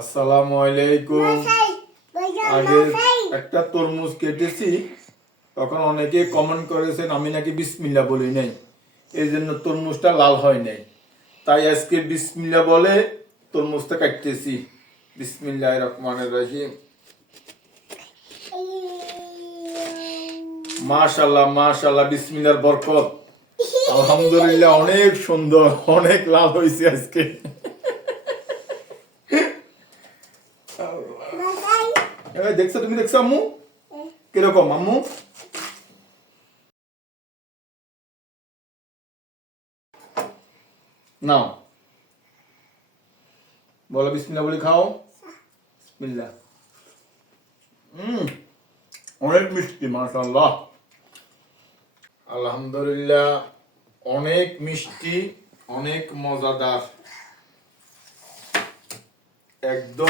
আসসালামু আলাইকুম। আগে একটা তরমুজ কেটেছি, তখন অনেকে কমেন্ট করেছেন আমি নাকি বিসমিল্লাহ বলি নাই, এই জন্য তরমুজটা লাল হয় নাই। তাই আজকে বিসমিল্লাহ বলে তরমুজটা কাটতেছি। বিসমিল্লাহির রহমানির রহিম। মাশাআল্লাহ মাশাআল্লাহ, বিসমিল্লাহর বরকত। আলহামদুলিল্লাহ, অনেক সুন্দর, অনেক লাল হয়েছে আজকে। দেখছো, তুমি দেখছো আম্মু কিরকম? আম্মু নাও, বলো বিসমিল্লাহ বলে খাও। বিসমিল্লাহ। অনেক মিষ্টি, মাশাআল্লাহ। আলহামদুলিল্লাহ, অনেক মিষ্টি, অনেক মজাদার, একদম।